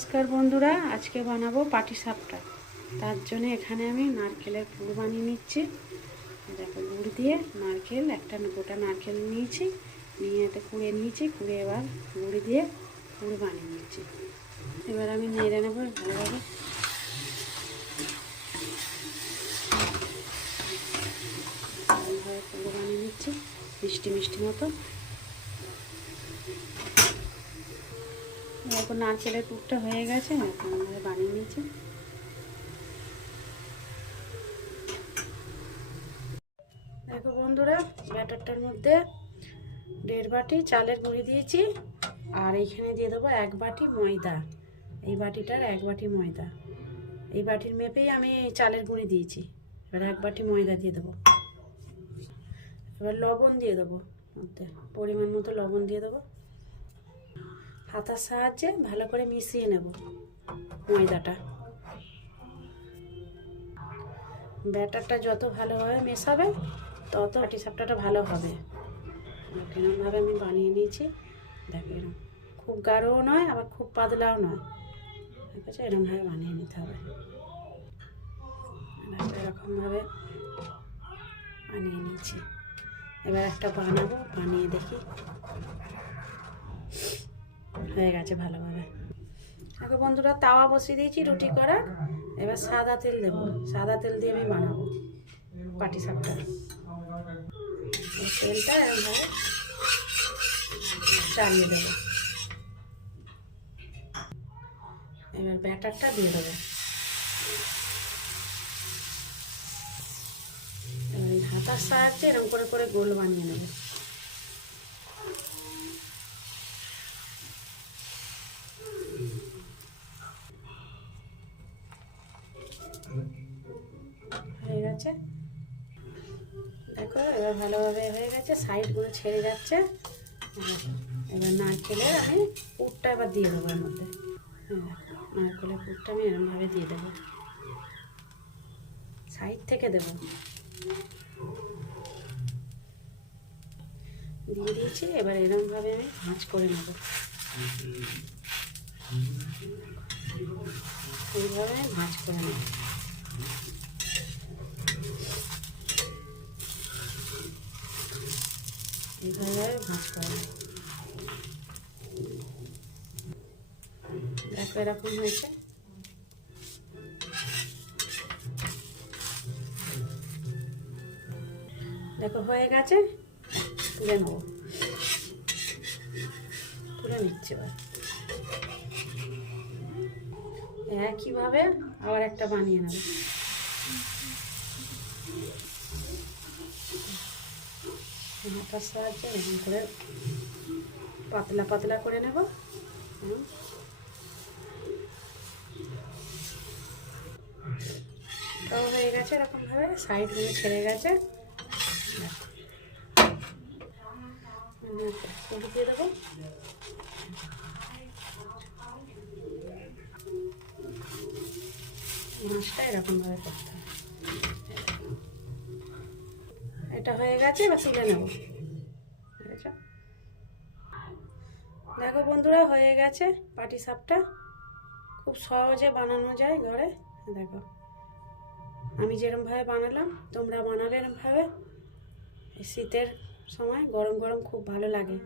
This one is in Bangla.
নমস্কার বন্ধুরা, আজকে বানাবো পাটিসাপটা। তার জন্য এখানে আমি নারকেলের পুর বানিয়ে নিচ্ছি। দেখো, গুড় দিয়ে নারকেল, একটা গোটা নারকেল নিয়েছি, নিয়ে এতে কুড়ে নিয়েছি, কুড়ে এবার গুড় দিয়ে পুর বানিয়ে নিচ্ছি। এবার আমি নেড়ে নেবো ভালোভাবে। ভালোভাবে পুর বানিয়ে নিচ্ছি মিষ্টি মিষ্টি মতো। এখন নারকেলের পুরটা হয়ে গেছে, এখন বানিয়ে নিচ্ছি। দেখো বন্ধুরা, ব্যাটারটার মধ্যে 1.5 বাটি চালের গুঁড়ি দিয়েছি, আর এইখানে দিয়ে দেবো 1 বাটি ময়দা। এই বাটিটার 1 বাটি ময়দা, এই বাটির মেপেই আমি চালের গুঁড়ি দিয়েছি। এবার 1 বাটি ময়দা দিয়ে দেবো। এবার লবণ দিয়ে দেবো, মধ্যে পরিমাণ মতো লবণ দিয়ে দেবো। হাতার সাহায্যে ভালো করে মিশিয়ে নেব ময়দাটা। ব্যাটারটা যত ভালোভাবে মেশাবে তত পাটিসাপটাটা ভালো হবে। এরকমভাবে আমি বানিয়ে নিয়েছি। দেখো, এরকম খুব গাঢ়ও নয় আবার খুব পাতলাও নয়, ঠিক আছে? এরকমভাবে বানিয়ে নিতে হবে। এরকমভাবে বানিয়ে নিয়েছি। এবার একটা বানাবো, বানিয়ে দেখি। হয়ে গেছে ভালোভাবে। দেখো বন্ধুরা, তাওয়া বসিয়ে দিয়েছি রুটি করার। এবার সাদা তেল দেবো, সাদা তেল দিয়ে আমি বানাবো পাটিসাপটা। তেলটা এরকমভাবে চালিয়ে দেবো। এবার ব্যাটারটা দিয়ে দেবো। এবার এই হাতার সাহায্যে এরকম করে করে গোল বানিয়ে নেব। হয়ে গেছে, দেখো এবার ভালোভাবে হয়ে গেছে, সাইডগুলো ছেড়ে যাচ্ছে। এবার নারকেলের আমি পুরটা এবার দিয়ে দেবো এর মধ্যে। নারকেলের পুরটা আমি এরকমভাবে দিয়ে দেবো, সাইড থেকে দেবো। দিয়ে দিয়েছি। এবার এরকমভাবে আমি ভাঁজ করে নেব। এইভাবে আমি ভাঁজ করে নেব। এইভাবে ভাঁজ করে নেব। দেখো এরকম হয়েছে। দেখো হয়ে গেছে, তুলে নেবো। তুলে নিচ্ছি। এবার একইভাবে আবার একটা বানিয়ে নেব। হাতার সাহায্যে এরকম করে পাতলা পাতলা করে নেব। তাও হয়ে গেছে এরকমভাবে, সাইডগুলো ছেড়ে গেছে। দিয়ে দেবো। মাছটা এরকমভাবে করতে হবে। এটা হয়ে গেছে, এবার তুলে নেব। দেখো বন্ধুরা, হয়ে গেছে পাটিসাপটা। খুব সহজে বানানো যায় ঘরে। দেখো আমি যেরকমভাবে বানালাম, তোমরা বানাবে এরকমভাবে। শীতের সময় গরম গরম খুব ভালো লাগে।